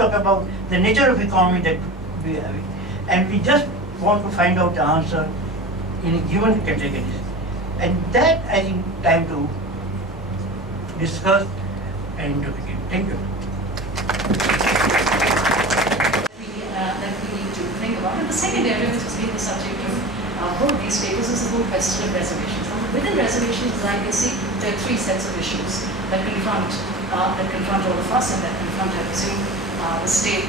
talk about the nature of economy that we have, and we just want to find out the answer in given categories, and that I think time to discuss and interrogate. Thank you. That we need to think about. And the second area, which has been the subject of both these papers, is the whole question of reservations. And within reservations, as I can see, there are three sets of issues that confront all of us and that confront, I presume, the state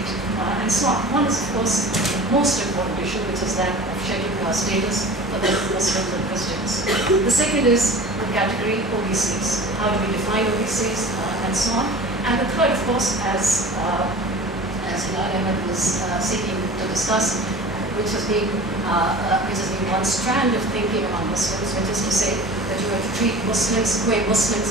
and so on. One is, of course, the most important issue, which is that of scheduled caste status for the Muslims and Christians. The second is the category OBCs. How do we define OBCs and so on? And the third, of course, as Hilal Ahmed was seeking to discuss, which has been one strand of thinking among Muslims, which is to say that you have to treat Muslims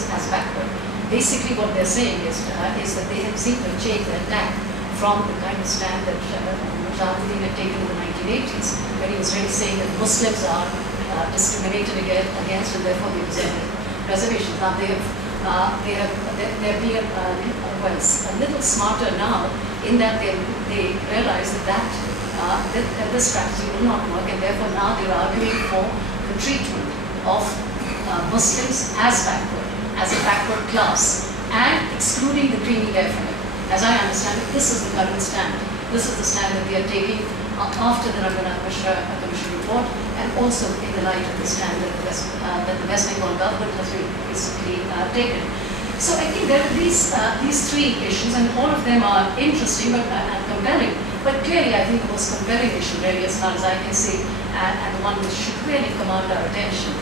as backward. Basically, what they're saying is that they have seemed to change their tack from the kind of stand that Jalaluddin had taken in the 1980s, when he was really saying that Muslims are discriminated against and therefore they deserve reservations. Now they're being a little smarter now, in that they realize that this strategy will not work, and therefore now they're arguing for the treatment of Muslims as backward, as a backward class, and excluding the creamy hair from it. As I understand it, this is the current stand. This is the stand that they are taking after the Ranganath Mishra Commission report, and also in the light of the stand that the West Bengal government has recently taken. So I think there are these three issues, and all of them are interesting and compelling. But clearly, I think the most compelling issue, really, as far as I can see, and the one which should really command our attention,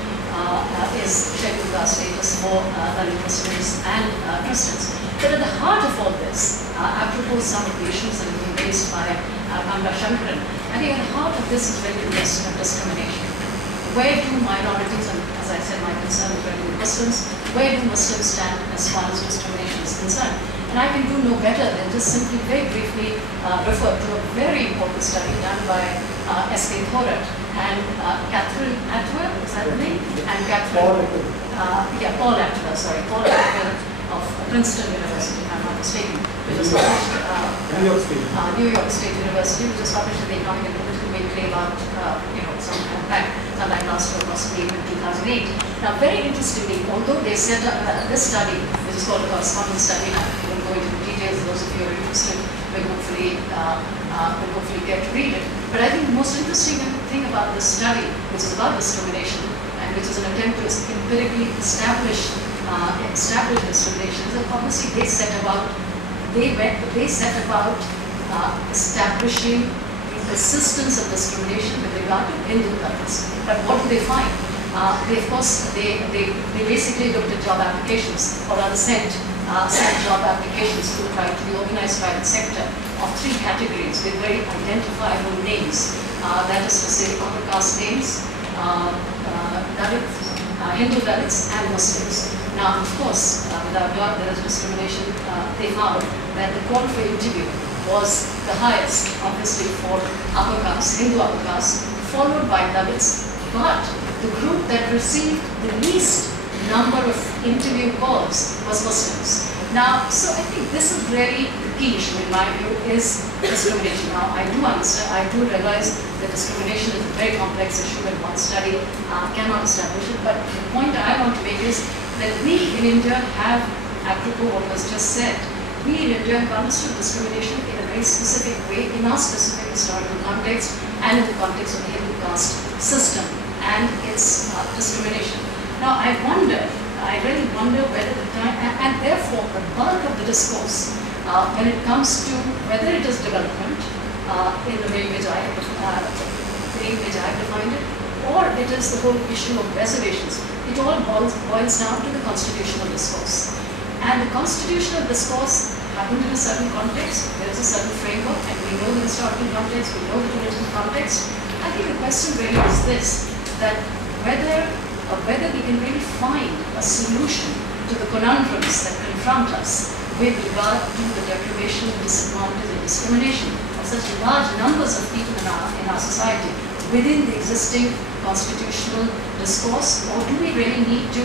is scheduled caste status for Dalit Muslims and Christians. But at the heart of all this, apropos some of the issues that have been raised by Kanda Shankaran, I think at the heart of this is really the question of discrimination. Where do minorities, and as I said, my concern is really with Muslims, where do Muslims stand as far as discrimination is concerned? And I can do no better than just simply very briefly refer to a very important study done by S.K. Thorat and Catherine Atwell, is that the name? And Catherine, Paul Atwell, sorry, Paul Atwell of Princeton University, if I'm not mistaken, which was published, New York State University, which was published in the Economic and Political Weekly about, some time back, sometime last year, possibly even 2008. Now, very interestingly, although they set up this study, which is called a correspondence study, I won't go into the details, those of you who are interested will hopefully get to read it. But I think the most interesting thing about this study, which is about discrimination, and which is an attempt to empirically establish discrimination, is that obviously they set about establishing the persistence of discrimination with regard to Hindu cultures. But what do they find? They basically looked at job applications, or rather sent job applications to the organized private sector of three categories with very identifiable names. That is to say, upper caste names, Hindu Dalits, and Muslims. Now, of course, without doubt, there is discrimination. They found that the call for interview was the highest, obviously, for upper caste, Hindu upper caste, followed by Dalits, but the group that received the least number of interview calls was Muslims. Now, so I think this is really the key issue, in my view, is discrimination. Now, I do understand, I do realize that discrimination is a very complex issue and one study cannot establish it, but the point I want to make is that we in India have, apropos what was just said, we in India have understood discrimination in a very specific way, in our specific historical context, and in the context of the Hindu caste system and its discrimination. Now, I really wonder whether the time, and therefore the bulk of the discourse, when it comes to whether it is development in the way in which I have defined it, or it is the whole issue of reservations, it all boils down to the constitutional discourse. And the constitutional discourse happened in a certain context. There is a certain framework, and we know the historical context, we know the political context. I think the question really is this, that whether we can really find a solution to the conundrums that confront us with regard to the deprivation, disadvantage, and discrimination of such large numbers of people in our society, within the existing constitutional discourse, or do we really need to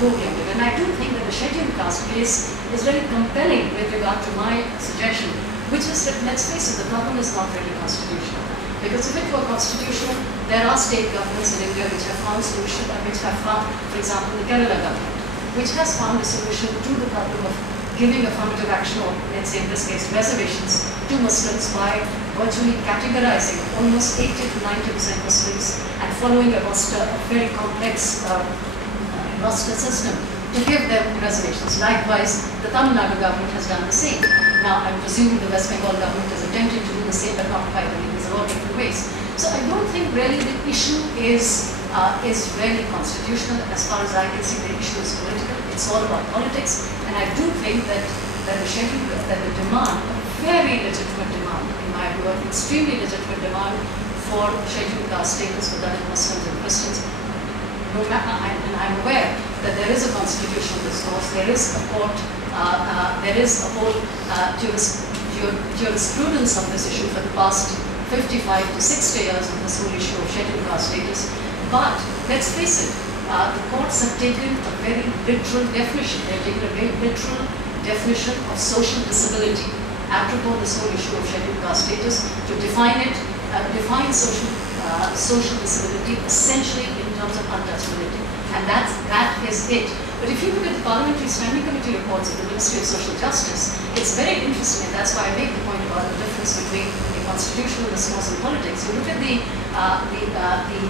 go beyond it? And I do think that the scheduled caste case is very compelling with regard to my suggestion, which is that, let's face it, the problem is not really constitutional. Because if it were constitutional, there are state governments in India which have found solution, which have found, for example, the Kerala government, which has found a solution to the problem of giving affirmative action, or let's say in this case reservations, to Muslims by virtually categorizing almost 80 to 90% Muslims and following a roster, a very complex roster system to give them reservations. Likewise, the Tamil Nadu government has done the same. Now, I'm presuming the West Bengal government is attempting to do the same, but not quite. I mean, there's a lot of different ways. So I don't think really the issue is really constitutional. As far as I can see, the issue is political. It's all about politics. And I do think that the demand, a very legitimate demand, in my view, an extremely legitimate demand for scheduled caste status for Dalit Muslims and Christians, and I'm aware that there is a constitutional discourse, there is a court, there is a whole jurisprudence on this issue for the past 55 to 60 years on this whole issue of scheduled caste status. But let's face it, the courts have taken a very literal definition. They've taken a very literal definition of social disability apropos this whole issue of scheduled caste status to define it, define social disability essentially in terms of untouchability. And that is it. But if you look at the Parliamentary Standing Committee reports of the Ministry of Social Justice, it's very interesting, and that's why I make the point about the difference between the constitutional discourse and politics. You look at the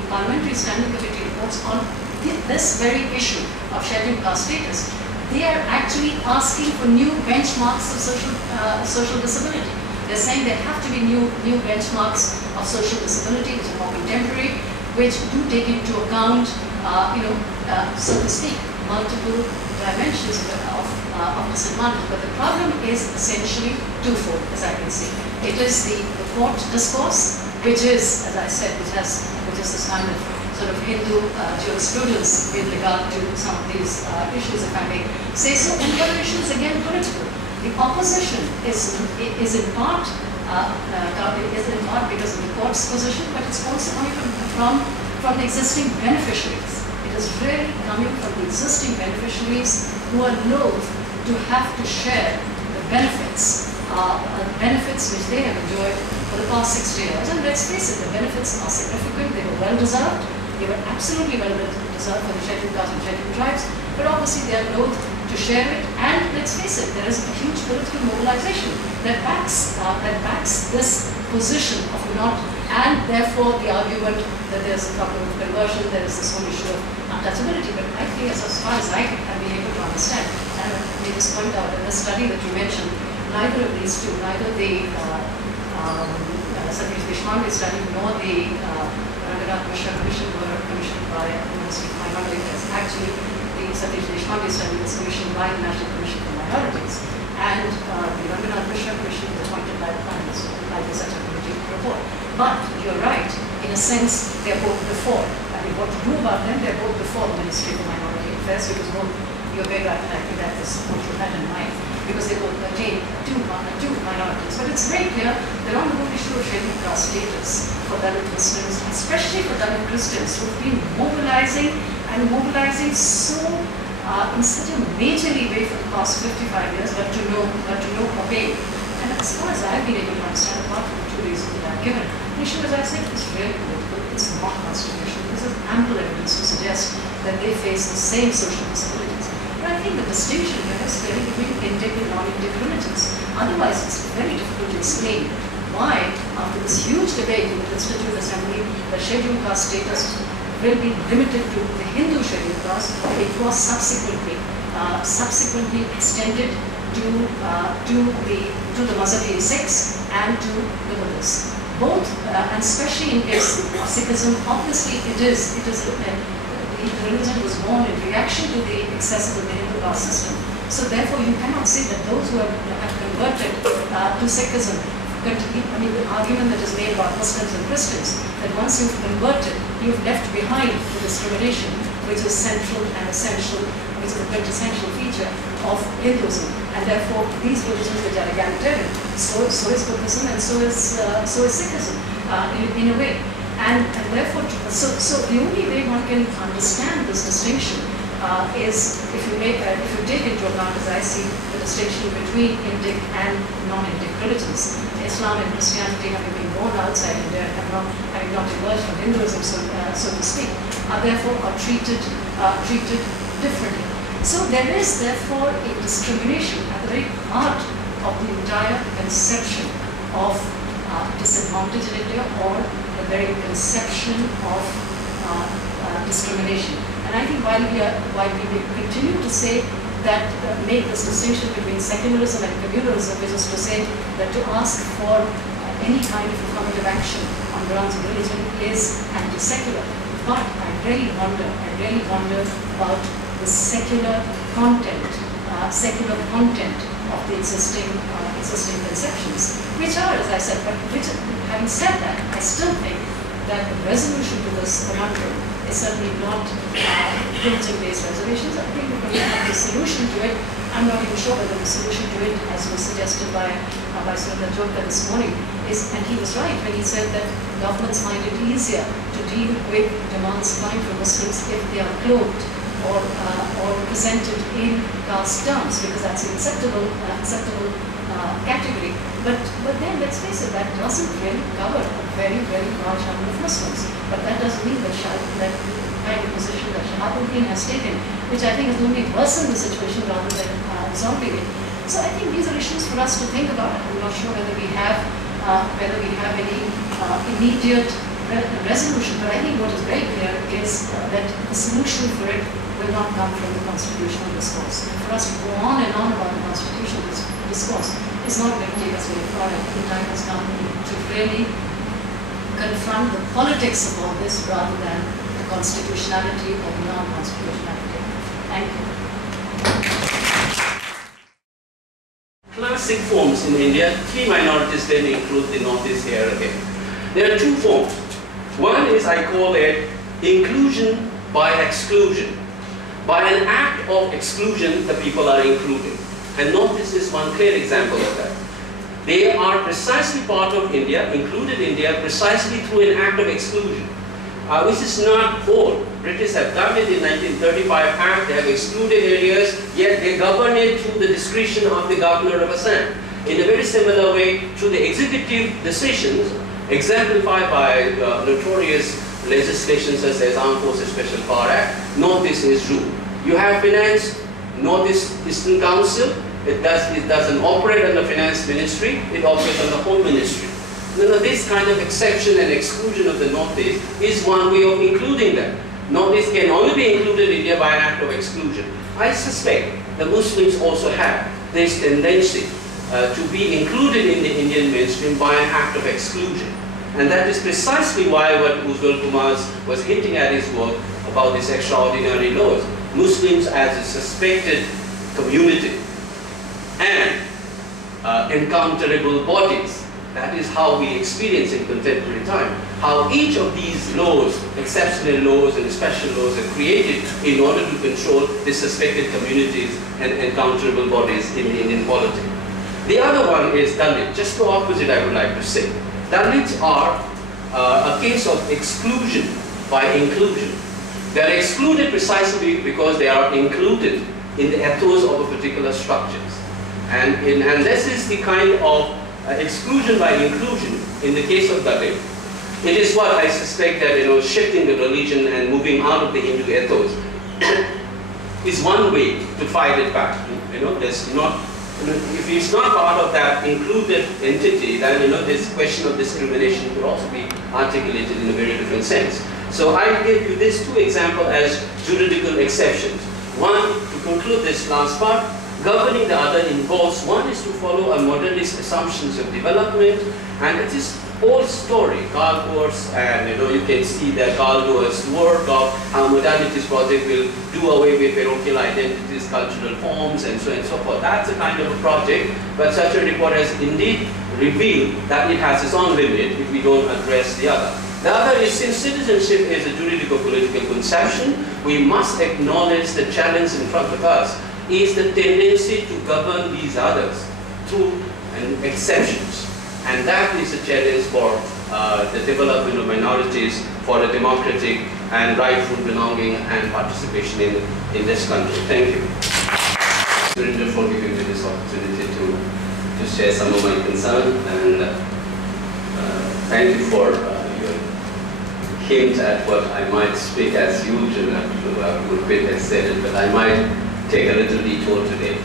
Parliamentary Standing Committee reports on this very issue of scheduled caste status. They are actually asking for new benchmarks of social disability. They're saying there have to be new benchmarks of social disability, which are more contemporary, which do take into account, so to speak, multiple dimensions of disadvantage. But the problem is essentially twofold, as I can see. It is the court discourse, which is, as I said, which is this kind of sort of Hindu jurisprudence with regard to some of these issues, if I may say so. And the other issue is again political. The opposition is in part because of the court's position, but it's also coming from the existing beneficiaries. It is really coming from the existing beneficiaries who are loath to have to share the benefits which they have enjoyed for the past 60 years. And let's face it, the benefits are significant, they were well deserved, they were absolutely well deserved for the scheduled castes and scheduled tribes, but obviously they are loath to share it. And let's face it, there is a huge political mobilization that backs this position of not, and therefore the argument that there's a problem of conversion, there is this whole issue of untouchability. But I think as far as I have been able to understand, and let me just point out in the study that you mentioned, neither of these two, neither the Satish Deshpande study nor the Ranganath Mishra Commission were commissioned by the Ministry of Minorities. Actually, the Satish Deshpande study was commissioned by the National Commission for Minorities, and the Ranganath Mishra Commission was appointed by the Prime Minister, by the Central Committee report. But you're right, in a sense, they're both before. I mean, what to do about them, they're both before the Ministry of Minority Affairs, because both, you're very right, and I think that is what you had in mind, because they both pertain to minorities. But it's very clear that on the whole issue of scheduled caste status for Dalit Muslims, especially for Dalit Christians, who've been mobilizing so in such a majorly way for the past 55 years, but to no avail. And as far as I've been able to understand, apart from the two reasons that I've given, the issue, as I said, is very political. It's not constitutional. There's ample evidence to suggest that they face the same social disabilities. But I think the distinction here is clearly between integral and non-integralities. Otherwise, it's very difficult to explain why, after this huge debate in the Constituent Assembly, the scheduled caste status will be limited to the Hindu scheduled caste. It was subsequently extended to the Mazhabi sects and to the Buddhists. Both, and especially in case of Sikhism, obviously the religion was born in reaction to the excesses of the Hindu caste system. So therefore, you cannot say that those who have converted to Sikhism, the argument that is made about Muslims and Christians, that once you've converted, you've left behind the discrimination, which is central and essential, which is a quintessential feature of Hinduism. And therefore, these religions which are egalitarian, so is Buddhism and so is Sikhism. in a way. And therefore, so the only way one can understand this distinction is if you take into account, as I see, the distinction between Indic and non-Indic religions. Islam and Christianity, having been born outside India and having not emerged from Hinduism, so to speak, are treated differently. So there is therefore a discrimination at the very heart of the entire conception of disadvantage in India, or the very conception of discrimination. And I think while we may continue to say that make this distinction between secularism and communalism, which is to say that to ask for any kind of affirmative action on grounds of religion is anti-secular. But I really wonder about the secular content of the existing conceptions, which are, as I said, but which, having said that, I still think that the resolution to this conundrum is certainly not religion-based reservations. I think we're going to have the solution to it. I'm not even sure whether the solution to it, as was suggested by Sundar Joka this morning, is, and he was right when he said that governments find it easier to deal with demands coming from Muslims if they are clothed or presented in caste terms, because that's an acceptable category. But then let's face it, that doesn't really cover a very, very large number of Muslims. But that doesn't mean that that kind of position that Shahabuddin has taken, which I think has only worsened the situation rather than resolving it. So I think these are issues for us to think about. I'm not sure whether we have any immediate resolution, but I think what is very clear is that the solution for it will not come from the constitutional discourse. And for us to go on and on about the constitutional discourse is not going to take us very far. I think the time has come to really confront the politics of all this rather than the constitutionality or non-constitutionality. Thank you. Classic forms in India, three minorities then include the Northeast here again. There are two forms. One is, I call it, inclusion by exclusion. By an act of exclusion, the people are included. And Northeast is one clear example of that. They are precisely part of India, included India, precisely through an act of exclusion, which is not whole. British have done it in 1935 Act, they have excluded areas, yet they govern it through the discretion of the Governor of Assam. In a very similar way, through the executive decisions, exemplified by notorious legislation such as Armed Forces Special Power Act, Northeast is ruled. You have finance, Northeast Eastern Council, it doesn't operate under Finance Ministry, it operates under Home Ministry. Now, this kind of exception and exclusion of the Northeast is one way of including them. Northeast can only be included in India by an act of exclusion. I suspect the Muslims also have this tendency to be included in the Indian mainstream by an act of exclusion. And that is precisely why what Ujjwal Kumar was hinting at his work about these extraordinary laws. Muslims as a suspected community and encounterable bodies. That is how we experience in contemporary time. How each of these laws, exceptional laws and special laws, are created in order to control the suspected communities and encounterable bodies in the Indian polity. The other one is Dalit. Just the opposite, I would like to say. Dalits are a case of exclusion by inclusion. They are excluded precisely because they are included in the ethos of a particular structures. And this is the kind of exclusion by inclusion in the case of Dalit. It is what I suspect that shifting the religion and moving out of the Hindu ethos is one way to fight it back. There's not. If it's not part of that included entity, then this question of discrimination could also be articulated in a very different sense. So I give you these two examples as juridical exceptions. One, to conclude this last part, governing the other involves, one is to follow a modernist assumptions of development, and it is old story, Karl Goer's, and you can see that Karl Goer's work of how Modernities Project will do away with parochial identities, cultural forms, and so on and so forth. That's a kind of a project, but such a report has indeed revealed that it has its own limit if we don't address the other. The other is, since citizenship is a juridico-political conception, we must acknowledge the challenge in front of us is the tendency to govern these others through exceptions. And that is a challenge for the development of minorities for a democratic and rightful belonging and participation in this country. Thank you. Surinder, for giving me this opportunity to share some of my concerns, and thank you for your hint at what I might speak as usual. I would be excited, but I might take a little detour today.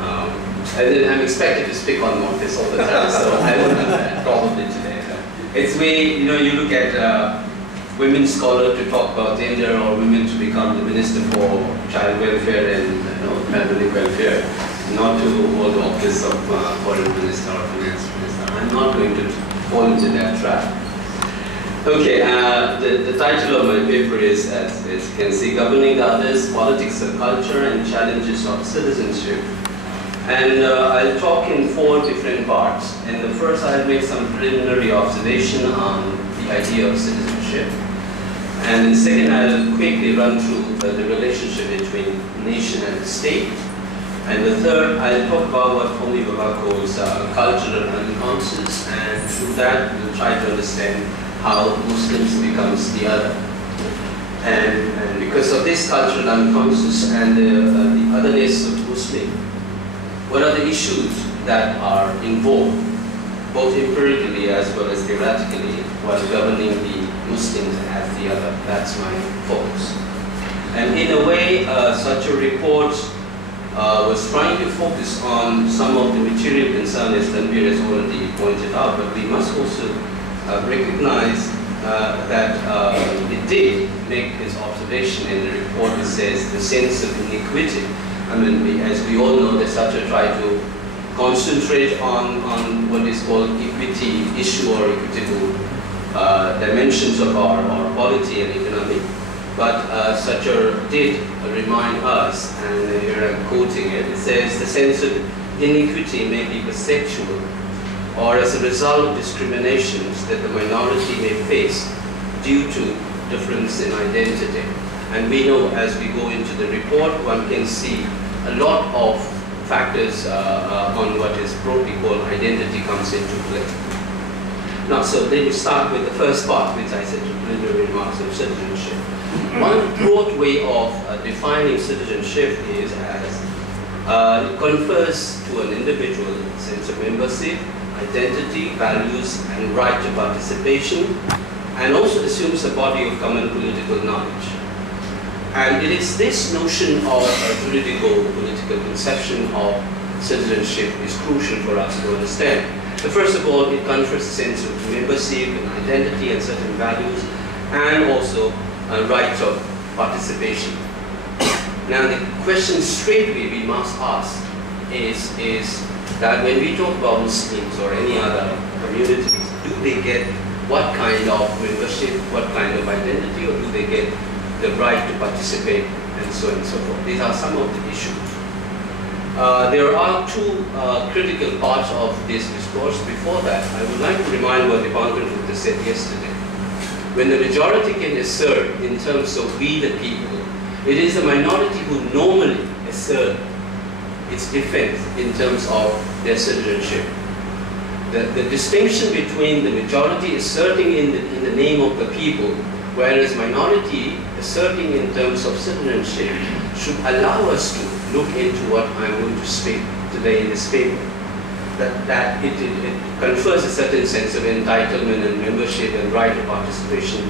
I'm expected to speak on Northeast all the time, so I won't do that probably today. It's way, you look at women scholars to talk about gender, or women to become the minister for child welfare and family welfare, not to hold the office of foreign minister or finance minister. I'm not going to fall into that trap. Okay, the title of my paper is, as you can see, Governing Others, Politics and Culture and Challenges of Citizenship. And I'll talk in 4 different parts. In the first, I'll make some preliminary observation on the idea of citizenship. And in second, I'll quickly run through the relationship between nation and state. And the third, I'll talk about what Homi Baba calls cultural unconscious, and through that, we'll try to understand how Muslims becomes the other. And because of this cultural unconscious and the otherness of Muslim, what are the issues that are involved, both empirically as well as theoretically, while governing the Muslims as the other? That's my focus. And in a way, such a report was trying to focus on some of the material concerns, as Tanvir has already pointed out, but we must also recognize that it did make this observation in the report that says the sense of inequity. I mean, as we all know, the Satya tried to concentrate on what is called equity issue or equitable dimensions of our polity and economy. But Satya did remind us, and here I'm quoting it, it says, the sense of inequity may be perceptual or as a result of discriminations that the minority may face due to difference in identity. And we know as we go into the report, one can see a lot of factors on what is broadly called identity comes into play. Now, so let me start with the first part, which I said preliminary remarks of citizenship. One broad way of defining citizenship is as it confers to an individual a sense of membership, identity, values, and right to participation, and also assumes a body of common political knowledge. And it is this notion of a political conception of citizenship is crucial for us to understand. So first of all, it confers a sense of membership and identity and certain values, and also rights of participation. Now the question straightway we must ask is that when we talk about Muslims or any other communities, do they get what kind of membership, what kind of identity, or do they get the right to participate, and so on and so forth? These are some of the issues. There are 2 critical parts of this discourse. Before that, I would like to remind what the Bangladesh said yesterday. When the majority can assert in terms of we the people, it is the minority who normally assert its defense in terms of their citizenship. The distinction between the majority asserting in the name of the people, whereas minority asserting in terms of citizenship, should allow us to look into what I'm going to speak today in this paper. That it confers a certain sense of entitlement and membership and right of participation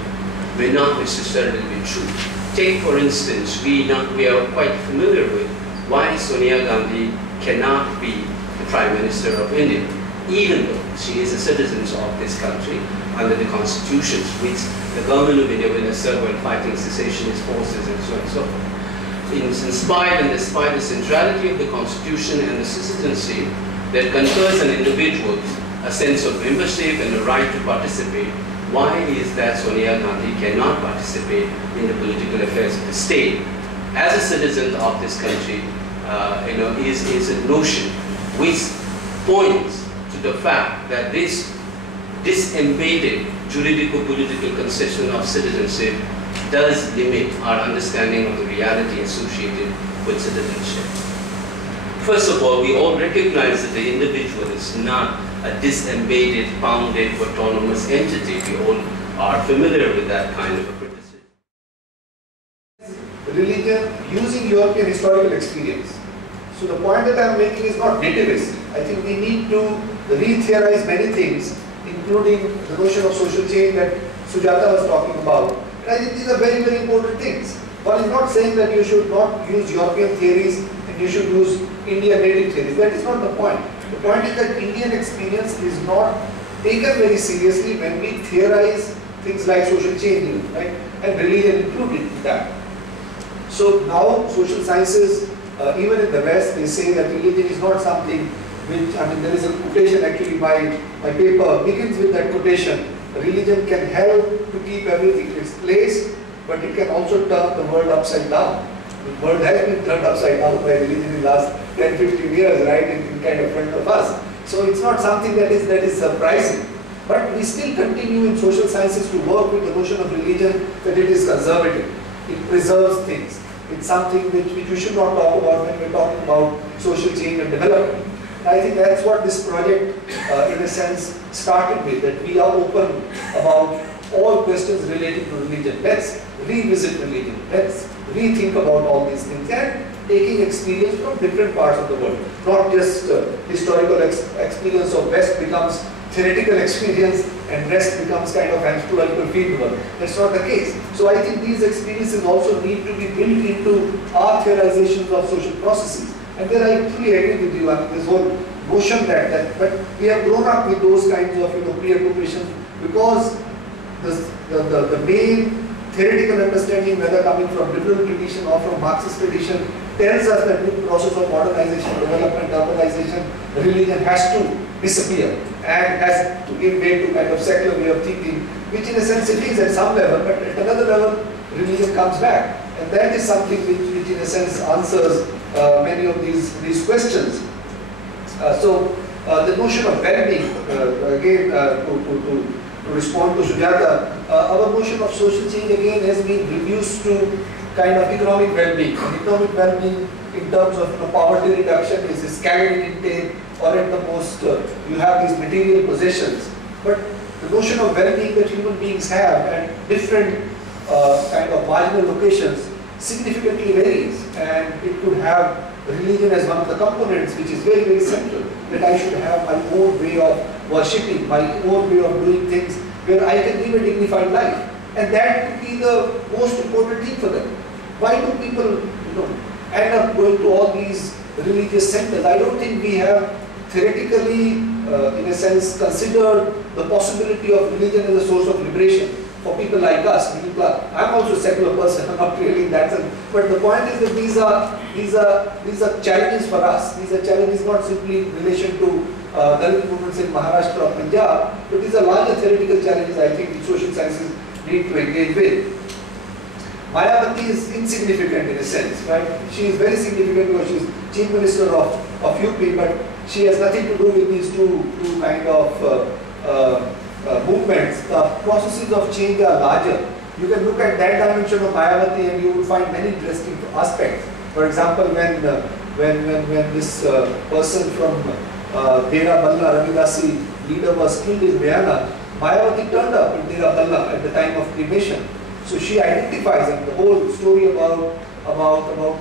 may not necessarily be true. Take, for instance, we are quite familiar with why Sonia Gandhi cannot be the Prime Minister of India, even though she is a citizen of this country under the constitutions which the government of India will assert while fighting secessionist forces and so on and so forth. In spite and despite the centrality of the constitution and the citizenship that confers on individuals a sense of membership and a right to participate, why is that Sonia Gandhi cannot participate in the political affairs of the state as a citizen of this country? Is a notion which points to the fact that this embedded juridico-political conception of citizenship does limit our understanding of the reality associated with citizenship. First of all, we all recognize that the individual is not a disembodied, bounded, autonomous entity. We all are familiar with that kind of a criticism. Religion using European historical experience. So the point that I am making is not nativist. I think we need to re-theorize many things, including the notion of social change that Sujata was talking about. And I think these are very, very important things. One is not saying that you should not use European theories and you should use Indian native theories. That is not the point. The point is that Indian experience is not taken very seriously when we theorize things like social change, right? And religion included in that. So now social sciences, even in the West, they say that religion is not something which, I mean, there is a quotation actually, my paper begins with that quotation. Religion can help to keep everything in its place, but it can also turn the world upside down. The world has been turned upside down by religion in the last 10, 15 years, right, in kind of front of us. So it's not something that is surprising. But we still continue in social sciences to work with the notion of religion that it is conservative. It preserves things. It's something which we should not talk about when we're talking about social change and development. And I think that's what this project, in a sense, started with, that we are open about all questions related to religion. Let's revisit religion. Let's rethink about all these things and taking experience from different parts of the world. Not just historical experience of West becomes theoretical experience and rest becomes kind of anthropological fieldwork. That's not the case. So I think these experiences also need to be built into our theorizations of social processes. And then I truly agree with you. I mean, this whole notion that but we have grown up with those kinds of preoccupations because the main theoretical understanding, whether coming from liberal tradition or from Marxist tradition, tells us that with the process of modernization, development, urbanization, religion has to disappear and has to give way to kind of secular way of thinking, which in a sense it is at some level, but at another level, religion comes back. And that is something which in a sense answers many of these questions. So the notion of well-being, again, to respond to Sujata, our notion of social change again has been reduced to kind of economic well-being. Economic well-being in terms of poverty reduction is caloric intake, or at the most you have these material possessions. But the notion of well-being that human beings have at different kind of marginal locations significantly varies, and it could have religion as one of the components, which is very, very central, that I should have my own way of worshipping, my own way of doing things where I can live a dignified life. And that could be the most important thing for them. Why do people end up going to all these religious centers? I don't think we have theoretically, in a sense, considered the possibility of religion as a source of liberation for people like us, middle class. I'm also a secular person, I'm not really in that sense. But the point is that these are challenges for us. These are challenges not simply in relation to Dalit movements in Maharashtra or Punjab, but these are larger theoretical challenges I think the social sciences need to engage with. Mayawati is insignificant in a sense, right? She is very significant because she is Chief Minister of UP, but she has nothing to do with these two kind of movements. The processes of change are larger. You can look at that dimension of Mayawati and you will find many interesting aspects. For example, when this person from Dera Balla Ravidasi leader was killed in Guyana, Mayawati turned up in Dera Balla at the time of cremation. So she identifies, and the whole story about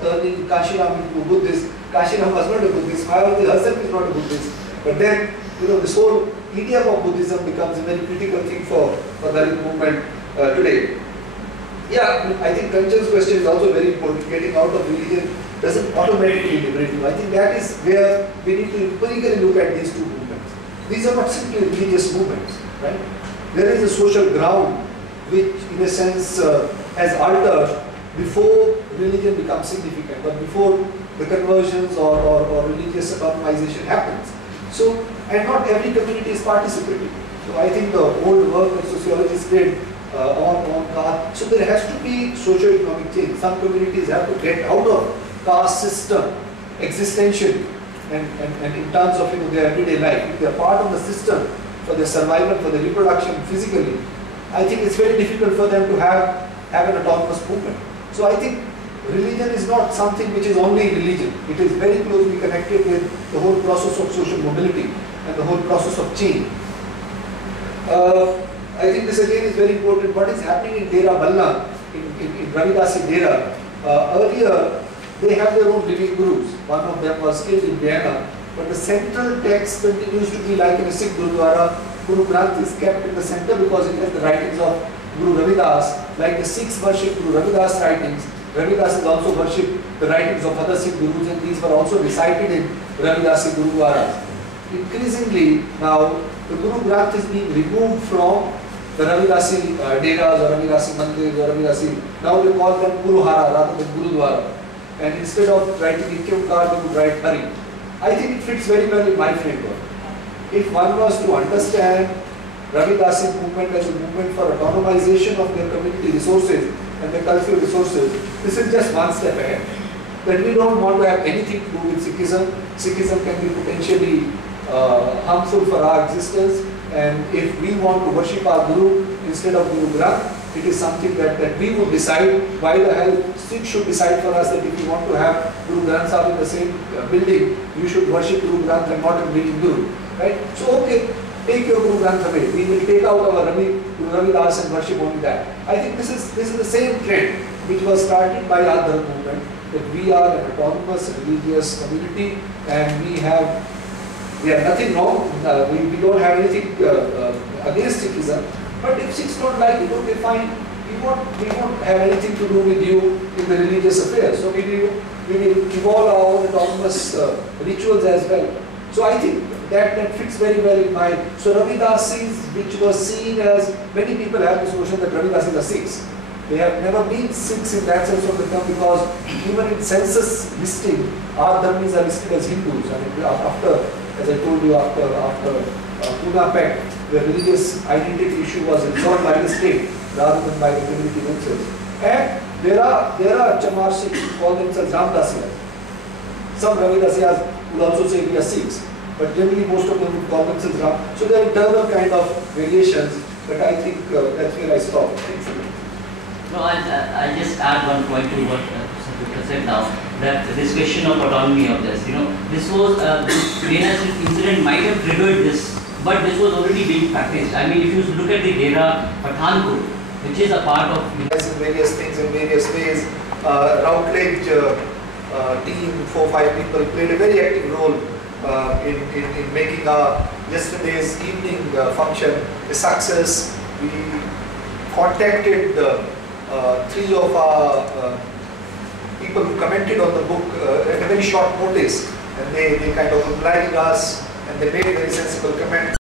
turning Kashiram into a Buddhist. Kashiram was not a Buddhist, Mayawati herself is not a Buddhist. But then, this whole idiom of Buddhism becomes a very critical thing for Dalit movement today. Yeah, I think Kanchan's question is also very important. Getting out of religion doesn't automatically liberate you. I think that is where we need to empirically look at these two movements. These are not simply religious movements, right? There is a social ground which, in a sense, has altered before religion becomes significant, but before the conversions or religious autonomization happens. So, and not every community is participating. So I think the old work that sociologists did on caste, so there has to be socio-economic change. Some communities have to get out of caste system existentially and in terms of their everyday life. If they are part of the system for their survival, for their reproduction physically, I think it's very difficult for them to have an autonomous movement. So I think religion is not something which is only religion. It is very closely connected with the whole process of social mobility and the whole process of change. I think this again is very important. What is happening in Dera Balla, in Ravidasi Dera, earlier they have their own living gurus. One of them was killed in Vienna, but the central text continues to be like in a Sikh Gurudwara. Guru Granth is kept in the center because it has the writings of Guru Ravidas. Like the Sikhs worship Guru Ravidas writings, Ravidas is also worshipped the writings of other Sikh Gurus, and these were also recited in Ravidasi Gurudwaras. Increasingly now, the Guru Granth is being removed from the Ravidasi Deras or Ravidasi Mandirs or Ravidasi, now they call them Guruhara rather than Gurudwara. And instead of writing Ikyamkar, they would write Hari. I think it fits very well in my framework. If one was to understand Ravidasi movement as a movement for autonomization of their community resources and their cultural resources, this is just one step ahead. That we don't want to have anything to do with Sikhism. Sikhism can be potentially harmful for our existence, and if we want to worship our Guru instead of Guru Granth, it is something that we would decide. Why the hell Sikhs should decide for us that if you want to have Guru Granth Sahib in the same building, you should worship Guru Granth and not a building Guru, right? So okay, take your Guru Granth away. We will take out our Guru Ravidas and worship only that. I think this is the same trend which was started by our Dharma movement, that we are an autonomous religious community and we have nothing wrong, we don't have anything against Sikhism, but if Sikhs don't like it, okay, fine, we won't have anything to do with you in the religious affairs. So we will evolve our own autonomous rituals as well. So I think that fits very well in my, so Ravidasis, which was seen as, many people have this notion that Ravidasis are Sikhs. They have never been Sikhs in that sense of the term, because even in census listing, our Dharmis are listed as Hindus. I mean, after, as I told you, after Pune Pact, the religious identity issue was resolved by the state rather than by the community themselves. And there are Chamar Sikhs who call themselves Ramdasiyas. Some Ravidasiyas will also say we are Sikhs, but generally most of them would call themselves Ram. So there are internal kind of variations, but I think that's where I stop. No, I just add one point to what Victor said now, that this question of autonomy of this, this was, this Dera incident might have triggered this, but this was already being practiced. I mean, if you look at the Dera Pathankot, which is a part of various things in various ways, Routledge team, 4-5 people played a very active role in making our yesterday's evening function a success. We contacted 3 of our people who commented on the book at a very short notice, and they kind of obliged us and they made very sensible comments.